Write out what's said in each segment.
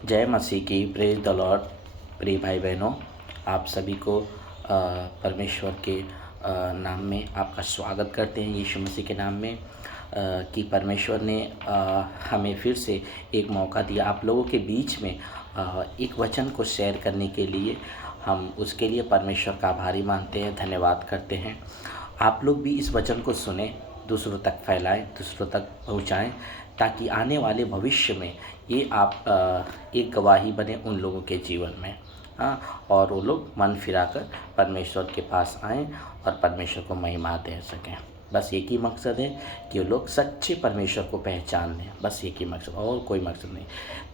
जय मसीह की, praise the Lord. प्रिय भाई बहनों, आप सभी को परमेश्वर के नाम में आपका स्वागत करते हैं, यीशु मसीह के नाम में। कि परमेश्वर ने हमें फिर से एक मौका दिया आप लोगों के बीच में एक वचन को शेयर करने के लिए। हम उसके लिए परमेश्वर का आभारी मानते हैं, धन्यवाद करते हैं। आप लोग भी इस वचन को सुने, दूसरों तक फैलाएं, दूसरों तक पहुंचाएं, ताकि आने वाले भविष्य में ये आप एक गवाही बने उन लोगों के जीवन में। हाँ, और वो लोग मन फिराकर परमेश्वर के पास आएं और परमेश्वर को महिमा दे सकें। बस एक ही मकसद है कि वो लोग सच्चे परमेश्वर को पहचान लें, बस एक ही मकसद, और कोई मकसद नहीं।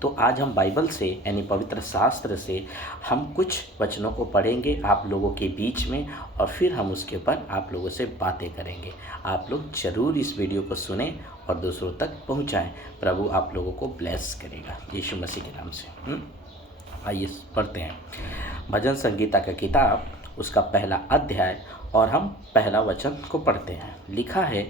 तो आज हम बाइबल से यानी पवित्र शास्त्र से हम कुछ वचनों को पढ़ेंगे आप लोगों के बीच में, और फिर हम उसके ऊपर आप लोगों से बातें करेंगे। आप लोग ज़रूर इस वीडियो को सुने और दूसरों तक पहुंचाएं। प्रभु आप लोगों को ब्लेस करेगा यीशु मसीह के नाम से। आइए पढ़ते हैं भजन संगीता का किताब, उसका पहला अध्याय, और हम पहला वचन को पढ़ते हैं। लिखा है,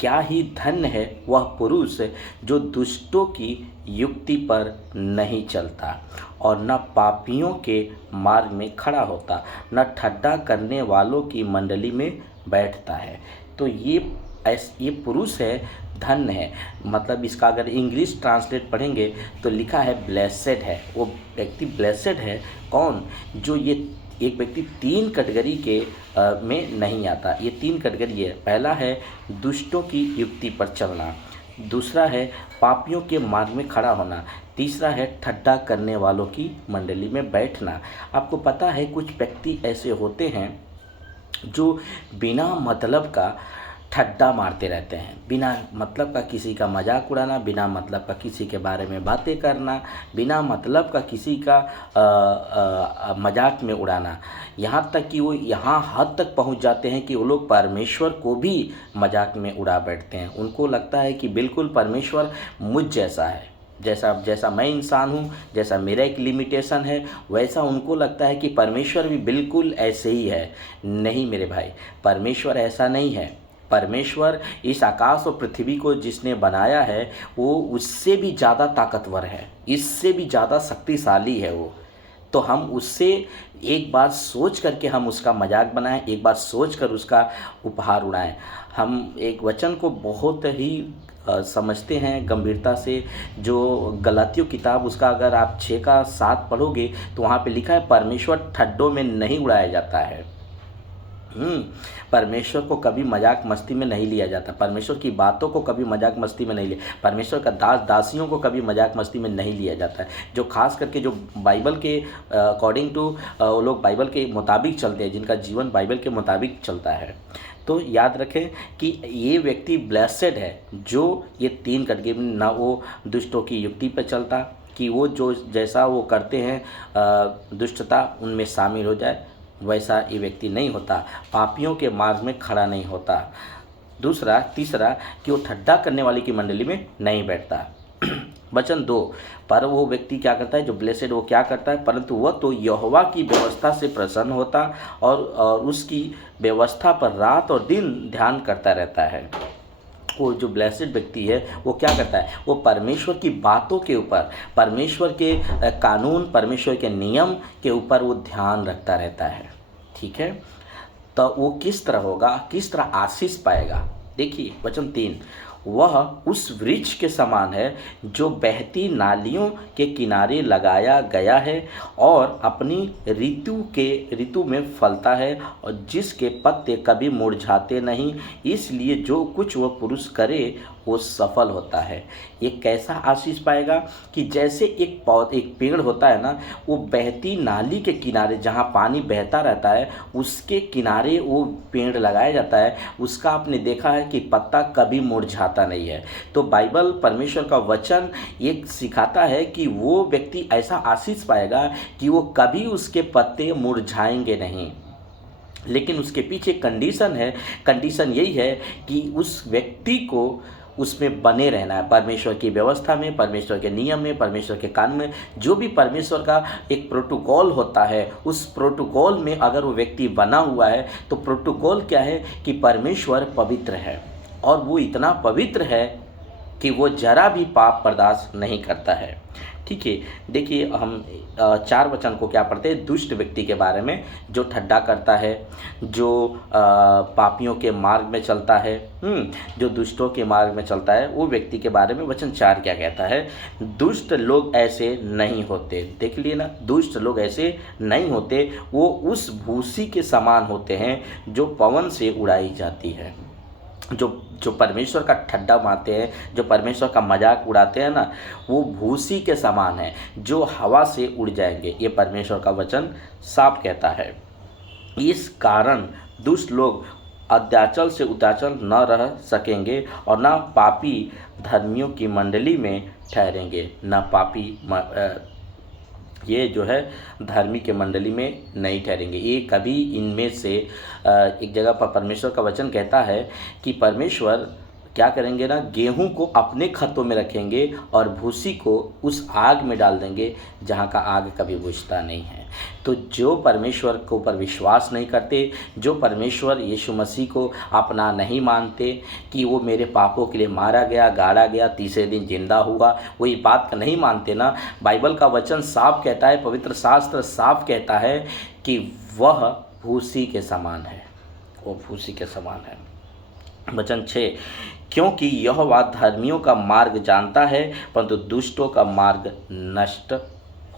क्या ही धन्य है वह पुरुष जो दुष्टों की युक्ति पर नहीं चलता और न पापियों के मार्ग में खड़ा होता, न ठट्ठा करने वालों की मंडली में बैठता है। तो ये पुरुष है, धन्य है। मतलब इसका अगर इंग्लिश ट्रांसलेट पढ़ेंगे तो लिखा है ब्लेसेड है। वो व्यक्ति ब्लेसेड है कौन? जो ये एक व्यक्ति तीन कैटेगरी के में नहीं आता। ये तीन कैटेगरी है। पहला है दुष्टों की युक्ति पर चलना, दूसरा है पापियों के मार्ग में खड़ा होना, तीसरा है ठट्ठा करने वालों की मंडली में बैठना। आपको पता है कुछ व्यक्ति ऐसे होते हैं जो बिना मतलब का ठट्ठा मारते रहते हैं, बिना मतलब का किसी का मजाक उड़ाना, बिना मतलब का किसी के बारे में बातें करना, बिना मतलब का किसी का मजाक में उड़ाना। यहाँ तक कि वो यहाँ हद तक पहुँच जाते हैं कि वो लोग परमेश्वर को भी मजाक में उड़ा बैठते हैं। उनको लगता है कि बिल्कुल परमेश्वर मुझ जैसा है, जैसा मैं इंसान हूँ, जैसा मेरा एक लिमिटेशन है, वैसा उनको लगता है कि परमेश्वर भी बिल्कुल ऐसे ही है। नहीं मेरे भाई, परमेश्वर ऐसा नहीं है। परमेश्वर इस आकाश और पृथ्वी को जिसने बनाया है वो उससे भी ज़्यादा ताकतवर है, इससे भी ज़्यादा शक्तिशाली है वो। तो हम उससे एक बार सोच करके हम उसका मजाक बनाएं, एक बार सोच कर उसका उपहार उड़ाएं। हम एक वचन को बहुत ही समझते हैं गंभीरता से। जो गलातियों किताब, उसका अगर आप 6 का 7 पढ़ोगे तो वहाँ पे लिखा है परमेश्वर ठड्डों में नहीं उड़ाया जाता है। परमेश्वर को कभी मजाक मस्ती में नहीं लिया जाता, परमेश्वर की बातों को कभी मजाक मस्ती में नहीं लिया, परमेश्वर का दास दासियों को कभी मजाक मस्ती में नहीं लिया जाता है। जो खास करके जो बाइबल के अकॉर्डिंग टू वो लोग बाइबल के मुताबिक चलते हैं, जिनका जीवन बाइबल के मुताबिक चलता है, तो याद रखें कि ये व्यक्ति ब्लेसेड है जो ये तीन कैटेगरी में, ना वो दुष्टों की युक्ति पर चलता कि वो जो जैसा वो करते हैं दुष्टता उनमें शामिल हो जाए, वैसा ये व्यक्ति नहीं होता। पापियों के मार्ग में खड़ा नहीं होता। तीसरा कि वो ठट्ठा करने वाली की मंडली में नहीं बैठता। वचन 2, पर वो व्यक्ति क्या करता है, जो ब्लेसेड, वो क्या करता है, परंतु वह तो यहोवा की व्यवस्था से प्रसन्न होता और उसकी व्यवस्था पर रात और दिन ध्यान करता रहता है। वो जो ब्लेसेड व्यक्ति है वो क्या करता है, वो परमेश्वर की बातों के ऊपर, परमेश्वर के कानून, परमेश्वर के नियम के ऊपर वो ध्यान रखता रहता है। ठीक है, तो वो किस तरह होगा, किस तरह आशीष पाएगा। देखिए वचन 3, वह उस वृक्ष के समान है जो बहती नालियों के किनारे लगाया गया है और अपनी ऋतु में फलता है और जिसके पत्ते कभी मुरझाते नहीं, इसलिए जो कुछ वह पुरुष करे वो सफल होता है। ये कैसा आशीष पाएगा कि जैसे एक पेड़ होता है ना, वो बहती नाली के किनारे, जहाँ पानी बहता रहता है उसके किनारे वो पेड़ लगाया जाता है, उसका आपने देखा है कि पत्ता कभी मुरझाता नहीं है। तो बाइबल, परमेश्वर का वचन ये सिखाता है कि वो व्यक्ति ऐसा आशीष पाएगा कि वो कभी उसके पत्ते मुरझाएंगे नहीं। लेकिन उसके पीछे कंडीशन है, कंडीशन यही है कि उस व्यक्ति को उसमें बने रहना है, परमेश्वर की व्यवस्था में, परमेश्वर के नियम में, परमेश्वर के कानून में। जो भी परमेश्वर का एक प्रोटोकॉल होता है, उस प्रोटोकॉल में अगर वो व्यक्ति बना हुआ है, तो प्रोटोकॉल क्या है कि परमेश्वर पवित्र है और वो इतना पवित्र है कि वो जरा भी पाप बर्दाश्त नहीं करता है। ठीक है। देखिए हम 4 वचन को क्या पढ़ते हैं, दुष्ट व्यक्ति के बारे में, जो ठट्ठा करता है, जो पापियों के मार्ग में चलता है, जो दुष्टों के मार्ग में चलता है, वो व्यक्ति के बारे में वचन 4 क्या कहता है, दुष्ट लोग ऐसे नहीं होते। देख लिए ना, दुष्ट लोग ऐसे नहीं होते, वो उस भूसी के समान होते हैं जो पवन से उड़ाई जाती है। जो परमेश्वर का ठड्डा मारते हैं, जो परमेश्वर का मजाक उड़ाते हैं ना, वो भूसी के समान है जो हवा से उड़ जाएंगे। ये परमेश्वर का वचन साफ कहता है। इस कारण दुष्ट लोग अत्याचल से उताचल न रह सकेंगे और न पापी धर्मियों की मंडली में ठहरेंगे। न पापी ये जो है धार्मिक के मंडली में नहीं ठहरेंगे, ये कभी इनमें से एक जगह पर परमेश्वर का वचन कहता है कि परमेश्वर क्या करेंगे ना, गेहूं को अपने खतों में रखेंगे और भूसी को उस आग में डाल देंगे जहां का आग कभी बुझता नहीं है। तो जो परमेश्वर के ऊपर विश्वास नहीं करते, जो परमेश्वर यीशु मसीह को अपना नहीं मानते कि वो मेरे पापों के लिए मारा गया, गाड़ा गया, तीसरे दिन जिंदा हुआ, वो ये बात नहीं मानते ना, बाइबल का वचन साफ कहता है, पवित्र शास्त्र साफ कहता है कि वह भूसी के समान है, वो भूसी के समान है। वचन 6, क्योंकि यहोवा धर्मियों का मार्ग जानता है परंतु दुष्टों का मार्ग नष्ट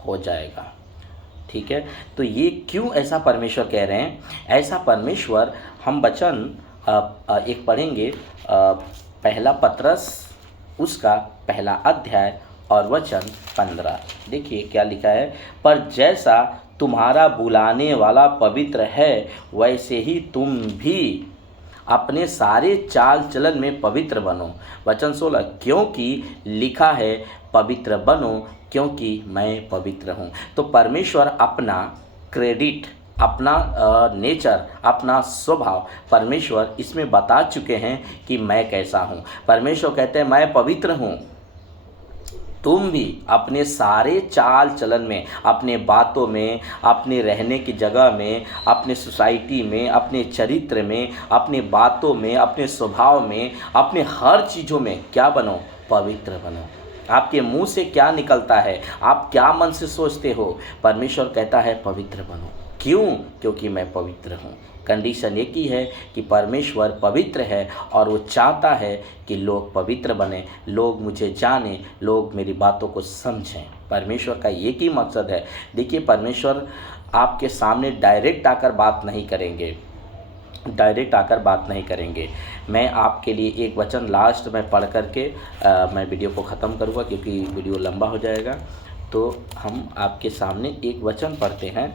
हो जाएगा। ठीक है, तो ये क्यों ऐसा परमेश्वर कह रहे हैं? ऐसा परमेश्वर हम वचन एक पढ़ेंगे, पहला पत्रस उसका पहला अध्याय और वचन 15। देखिए क्या लिखा है, पर जैसा तुम्हारा बुलाने वाला पवित्र है वैसे ही तुम भी अपने सारे चाल चलन में पवित्र बनो। वचन 16, क्योंकि लिखा है पवित्र बनो क्योंकि मैं पवित्र हूँ। तो परमेश्वर अपना क्रेडिट, अपना नेचर, अपना स्वभाव परमेश्वर इसमें बता चुके हैं कि मैं कैसा हूँ। परमेश्वर कहते हैं मैं पवित्र हूँ, तुम भी अपने सारे चाल चलन में, अपने बातों में, अपने रहने की जगह में, अपने सोसाइटी में, अपने चरित्र में, अपने बातों में, अपने स्वभाव में, अपने हर चीज़ों में क्या बनो, पवित्र बनो। आपके मुंह से क्या निकलता है, आप क्या मन से सोचते हो, परमेश्वर कहता है पवित्र बनो। क्यों? क्योंकि मैं पवित्र हूँ। कंडीशन एक ही है कि परमेश्वर पवित्र है और वो चाहता है कि लोग पवित्र बने, लोग मुझे जानें, लोग मेरी बातों को समझें। परमेश्वर का एक ही मकसद है। देखिए परमेश्वर आपके सामने डायरेक्ट आकर बात नहीं करेंगे, मैं आपके लिए एक वचन लास्ट में पढ़ करके मैं वीडियो को ख़त्म करूँगा क्योंकि वीडियो लंबा हो जाएगा। तो हम आपके सामने एक वचन पढ़ते हैं,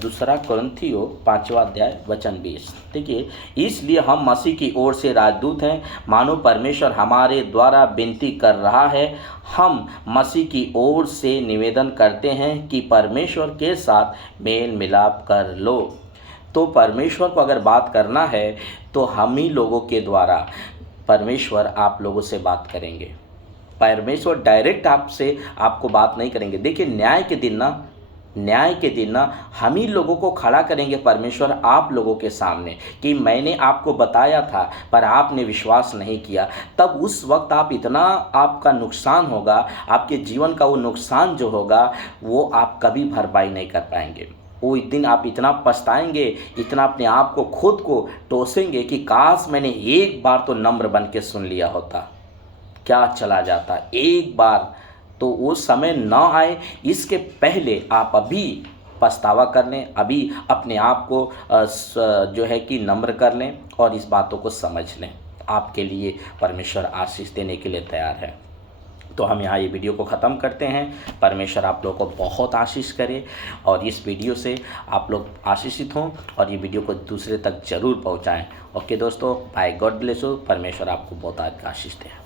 दूसरा कुरिन्थियों 5वां अध्याय वचन 20। देखिए, इसलिए हम मसीह की ओर से राजदूत हैं, मानो परमेश्वर हमारे द्वारा विनती कर रहा है। हम मसीह की ओर से निवेदन करते हैं कि परमेश्वर के साथ मेल मिलाप कर लो। तो परमेश्वर को अगर बात करना है तो हम ही लोगों के द्वारा परमेश्वर आप लोगों से बात करेंगे। परमेश्वर डायरेक्ट आपको बात नहीं करेंगे। देखिए न्याय के दिन ना हम ही लोगों को खड़ा करेंगे परमेश्वर आप लोगों के सामने कि मैंने आपको बताया था पर आपने विश्वास नहीं किया। तब उस वक्त आपका नुकसान होगा, आपके जीवन का वो नुकसान जो होगा वो आप कभी भरपाई नहीं कर पाएंगे। वो एक दिन आप इतना पछताएंगे, इतना अपने आप को खुद को टोसेंगे कि काश मैंने एक बार तो नम्र बन के सुन लिया होता, क्या चला जाता एक बार। तो वो समय न आए इसके पहले आप अभी पछतावा कर लें, अभी अपने आप को जो है कि नम्र कर लें और इस बातों को समझ लें। आपके लिए परमेश्वर आशीष देने के लिए तैयार है। तो हम यहाँ ये वीडियो को ख़त्म करते हैं। परमेश्वर आप लोगों को बहुत आशीष करे और इस वीडियो से आप लोग आशीषित हों और ये वीडियो को दूसरे तक ज़रूर पहुँचाएँ। ओके दोस्तों, बाय, गॉड ब्लेस यू। परमेश्वर आपको बहुत आशीष दे।